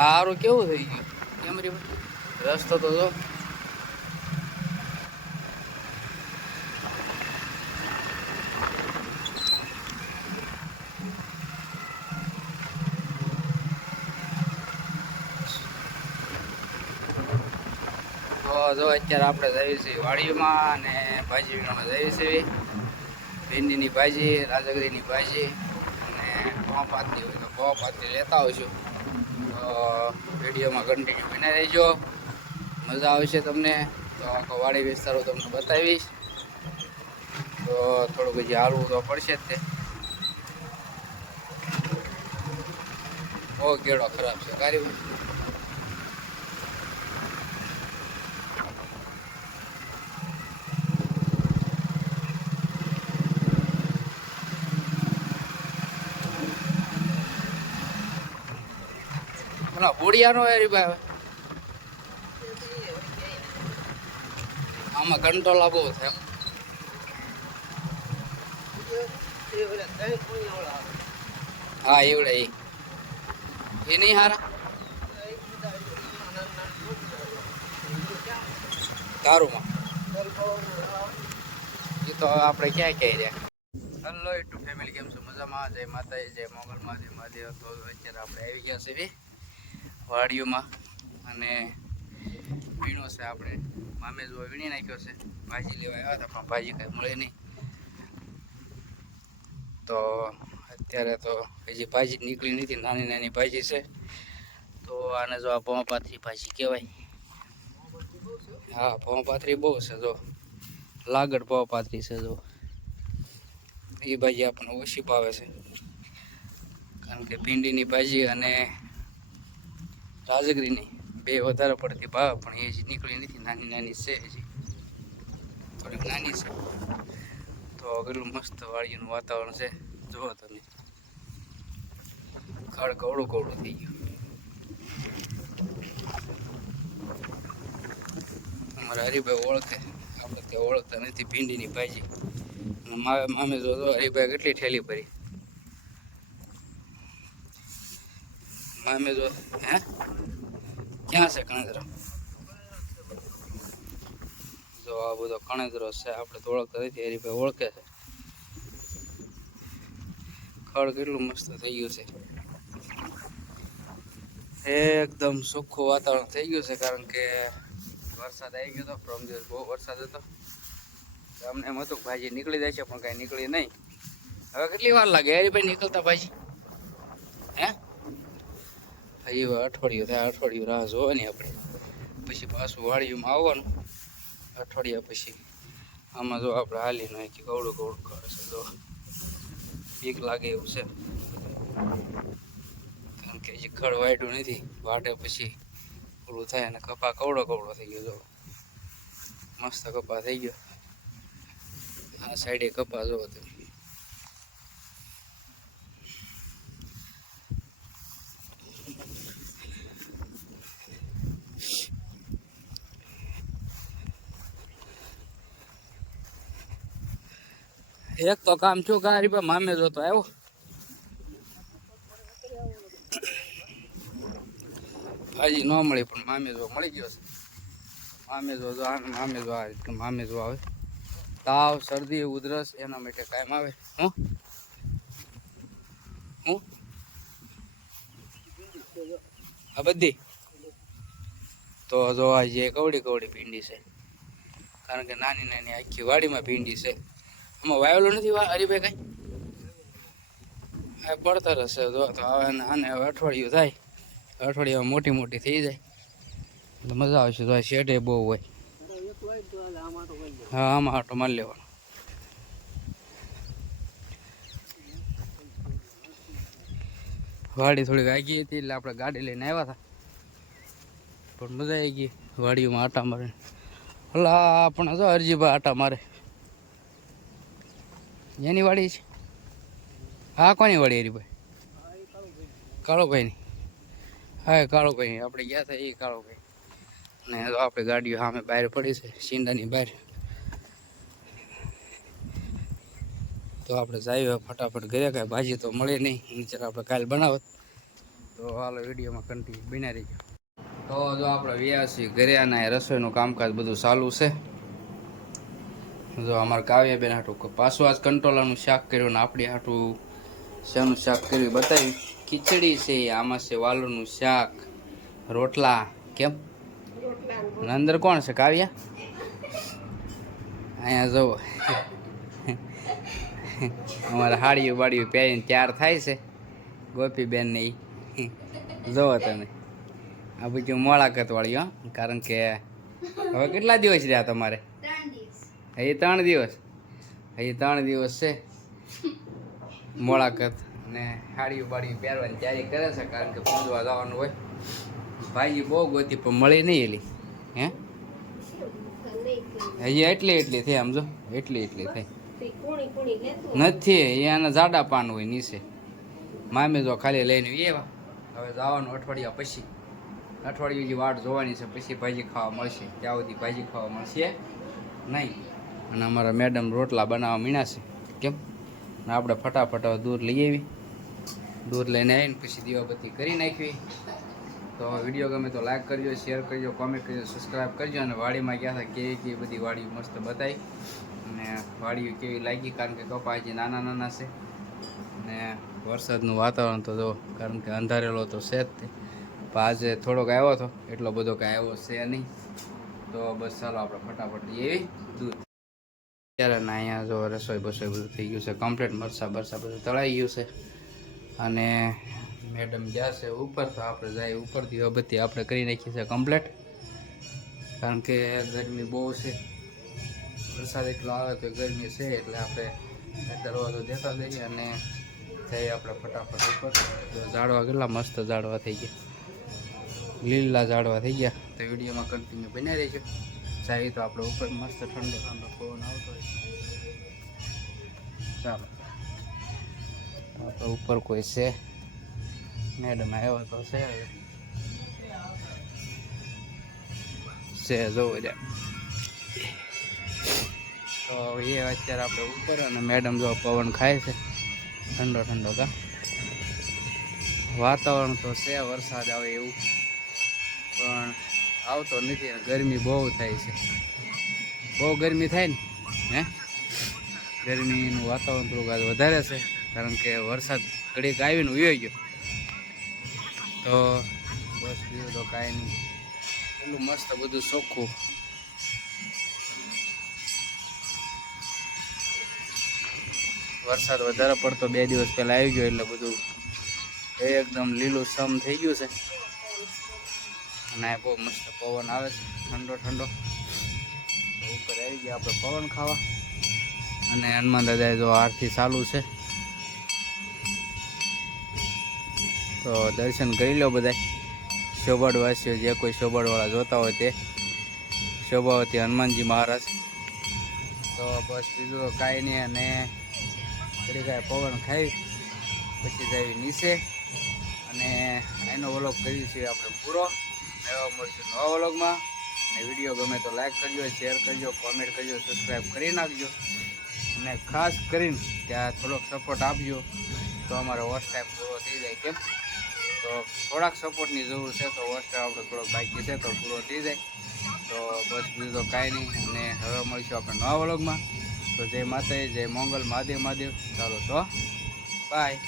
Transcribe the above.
સારું કેવું થઈ ગયું? કેમ રે રસ્તો તો જો. જો અત્યારે આપણે જઈએ છીએ વાડીમાં અને ભાજી વીણવા જઈએ છીએ. ભીંડીની ભાજી, રાજગરીની ભાજી અને પાતળી હોય તો પાવ પાતળી લેતા આવશું. વિડીયોમાં કન્ટિન્યુ બને રહેજો મજા આવશે તમને, તો આખો વાડી વિસ્તારો તમને બતાવીશ. તો થોડુંક હજી હાલવું તો પડશે જ તે. બહુ ગેડો ખરાબ છે. કારી પેલા હોડિયાનો એ રીબા આવે આમાં કંટ્રોલ બહુ થાય હા એવડે એ એ નહીં હારા તારુંમાં એ તો હવે આપણે ક્યાં ક્યાંય રહ્યા હલો ટુ ફેમિલી કેમ છો? મજામાં? જય માતાજી, જય મોગલમાં, જય મહાદેવ. તો અત્યારે આપણે આવી ગયા છીએ વાડીઓમાં. અને વીણો છે આપણે. મામે જો વીણી નાખ્યો છે. ભાજી લેવા આવ્યા હતા, પણ ભાજી કાંઈ મળે નહીં. તો અત્યારે તો હજી ભાજી નીકળી નથી, નાની નાની ભાજી છે. તો આને જો આ પોંપાથરી ભાજી કહેવાય. હા પોંપાથરી બહુ છે, જો. લાગડ પોંપાથરી છે, જો. એ ભાજી આપણને ઓછી ભાવે છે. કારણ કે ભીંડીની ભાજી અને રાજગરીની બે વધારે પડતી ભાવ પણ એ હજી નીકળી નથી. નાની નાની છે હજી થોડીક નાની છે. તો કેટલું મસ્ત વાડીનું વાતાવરણ છે. જુઓ તમે. ખાડ કવડું કવડું થઈ ગયું. અમારા હરિભાઈ ઓળખે. આપણે ત્યાં ઓળખતા નથી. ભીંડીની ભાજી. મામે જો હરિભાઈ કેટલી ઠેલી ભરી. મામે જો હે? ક્યાં છે કણેદરો? જો આ બધો કણેદરો છે, આપણે તો ઓળખતા નથી હરિભાઈ ઓળખે છે. ખડ કેટલું મસ્ત થઈ ગયું છે. એકદમ સુખું વાતાવરણ થઈ ગયું છે, કારણ કે વરસાદ આવી ગયો હતો પ્રમ દિવસ બહુ વરસાદ હતો. અમને એમ હતું ભાજી નીકળી જાય છે, પણ કાંઈ નીકળી નહીં. હવે કેટલી વાર લાગે? હરિભાઈ, નીકળતા ભાજી હે? હવે અઠવાડિયું થાય, અઠવાડિયું રાહ જોવાની આપણે. પછી પાછું વાડીમાં આવવાનું, અઠવાડિયા પછી. આમાં જો આપણે હાલી નાખી ગવડું કવડું કરે છે, જો. બીક લાગે એવું છે. કારણ કે હજી ખડ વાઢ્યું નથી વાટે પછી પૂરું થાય અને કપા કવડો કવડો થઈ ગયો, જો. મસ્ત કપા થઈ ગયો. આ સાઈડે કપા જોવો તમે. એક તો કામ છું કારી પર મામે જોતો આવ્યો ભાજી ન મળી, પણ મામે જો મળી ગયો છે. મામે જો જો આને મામે જો, આ રીતે મામે જો આવે. તાવ, શરદી, ઉધરસ, એના માટે કાયમ આવે હું? હું? આ બધી? તો જો આ જે કવડી કવડી ભીંડી છે, કારણ કે નાની નાની આખી વાડીમાં ભીંડી છે. આમાં વાવેલું નથી હરીભાઈ કાંઈ? પડતર હશે જો તો હવે આને અઠવાડિયું થાય. અઠવાડિયામાં મોટી મોટી થઈ જાય. મજા આવશે તો શેડે બહુ હોય. હા, આમાં આટો મારી લેવાનો. વાડી થોડીક આગી હતી, એટલે આપણે ગાડી લઈને આવ્યા હતા. પણ મજા આવી ગઈ વાડીઓમાં આટા મારે હલા પણ જો અરજીભાઈ આટા મારે. એની વાડી છે? હા, કોની વાડી હરીભાઈ કાળોભાઈની હા એ કાળોભાઈ આપણે ગયા હતા એ કાળોભાઈ ને આપણે ગાડીઓ સામે બહાર પડી છે સિંડાની બહાર. તો આપણે જઈએ ફટાફટ ઘરે, કાંઈ ભાજી તો મળે નહીં. નહીંતર આપણે કાલ બનાવત. તો હાલો વિડીયોમાં કન્ટિન્યુ બિના ગયો તો જો આપણે વ્યાસી ઘરે અને રસોઈનું કામકાજ બધું ચાલુ છે. જો અમારે કાવ્યાબેન હાટું પાછું આજ કંટોલાનું શાક કર્યું ને આપણી હાટું શાનું શાક કર્યું બતાવ્યું. ખીચડી છે આમાં છે વાલોનું શાક. રોટલા કેમ? અંદર કોણ છે? કાવ્યા? અહીંયા જુઓ અમારે હાડીઓ બાડીઓ પહેરીને તૈયાર થાય છે ગોપીબેન ને એ જોવો તમે. આ બીજું મોળાકત વાળી હો કારણ કે હવે કેટલા દિવસ રહ્યા તમારે? હજી ત્રણ દિવસ. હજી ત્રણ દિવસ છે. મોળાકત અને હાડીઓ બાડીઓ પહેરવાની તૈયારી કરે છે, કારણ કે પૂજવા જવાનું હોય. ભાઈજી બહુ ગોતી, પણ મળી નહીં એલી. હે? હજી એટલી એટલી થઈ સમજો એટલી એટલી થઈ. નથી આના જાડા પાન હોય નીચે. મામે જો ખાલી લઈને એવા હવે જવાનું અઠવાડિયા પછી. અઠવાડિયું જે વાટ જોવાની છે, પછી ભાજી ખાવા મળશે. ત્યાં સુધી ભાજી ખાવા મળશે નહીં. અને અમારા મેડમ રોટલા બનાવવા મીણા છે. કેમ? અને આપણે ફટાફટ દૂર લઈ આવી. દૂધ લઈને આવીને પછી દીવાબત્તી કરી નાખવી. તો વીડિયો ગમે તો લાઈક કરજો, શેર કરજો કોમેન્ટ કરજો સબસ્ક્રાઈબ કરજો અને વાડીમાં ગયા હતા કેવી કેવી બધી વાડી મસ્ત બતાવી. અને વાડીઓ કેવી લાગી? કારણ કે કપા હજી નાના નાના છે. અને વરસાદનું વાતાવરણ તો જો, કારણ કે અંધારેલો તો છે જ તે. આજે થોડોક આવ્યો હતો એટલો બધો કાંઈ આવ્યો છે નહીં. તો બસ ચાલો આપણે ફટાફટ લઈ દૂધ. અત્યારે અહીંયા જો રસોઈ બસોઈ બધું થઈ ગયું છે. કમ્પ્લીટ મરસા બરસા બધું તળાઈ ગયું છે. અને મેડમ જશે ઉપર તો આપણે જાય ઉપરથી અગત્ય આપણે કરી નાખીએ છીએ કમ્પ્લીટ કારણ કે ગરમી બહુ છે. વરસાદ એટલો આવે તો ગરમી છે એટલે આપણે દરવાજો દેતા જઈએ અને જઈએ આપણે ફટાફટ ઉપર. ઝાડવા કેટલા મસ્ત ઝાડવા થઈ ગયા. લીલા ઝાડવા થઈ ગયા. તો વિડીયોમાં કન્ટિન્યુ બન્યા રહેજો. જાય તો આપણે ઉપર મસ્ત ઠંડો ઠંડો પવન ચાલો. આપણે ઉપર કોઈ છે. મેડમ આવ્યો તો છે જોવો જાય તો એ અત્યારે આપણે ઉપર અને મેડમ જો પવન ખાય છે. ઠંડો ઠંડો કા. વાતાવરણ તો છે, વરસાદ આવે એવું. પણ આવતો નથી ગરમી બહુ થાય છે. બહુ ગરમી થાય ને? હે? ગરમીનું વાતાવરણ થોડુંક આજ વધારે છે, કારણ કે વરસાદ ઘડીક આવીને ઉયો ગયો. તો બસ બીજું તો કાંઈ નહીં. એટલું મસ્ત બધું ચોખ્ખું. વરસાદ વધારે પડતો બે દિવસ પહેલા આવી ગયો, એટલે બધું એકદમ લીલું સમ થઈ ગયું છે. અને બહુ મસ્ત પવન આવે છે, ઠંડો ઠંડો. આવી ગયા આપણે પવન ખાવા. અને હનુમાન દાદા જો આરતી ચાલુ છે. તો દર્શન કરી લો બધા શોભાડવાસીઓ જે કોઈ શોભાડવાળા જોતા હોય તે. શોભાવતી હનુમાનજી મહારાજ. તો બસ બીજું કાંઈ નહીં અને ઘડી કાંઈ પવન ખાઈ, પછી જઈ નીચે. અને એનો વ્લોગ કરીએ છીએ આપણે પૂરો. એવા મળશું નવા વ્લોગમાં. અને વીડિયો ગમે તો લાઈક કરજો શેર કરજો કોમેન્ટ કરજો સબસ્ક્રાઈબ કરી નાખજો. અને ખાસ કરીને ત્યાં થોડોક સપોર્ટ આપજો. તો અમારો વોચ ટાઈમ પૂરો થઈ જાય, કેમ? તો થોડાક સપોર્ટની જરૂર છે, તો વોચ ટાઈમ આપણે થોડોક બાકી છે, તો પૂરો થઈ જાય. તો બસ બીજું કાંઈ નહીં. અને હવે મળીશું આપણે નવા વ્લોગમાં તો જય માતા જય મંગલ, મહાદેવ મહાદેવ. ચાલો તો બાય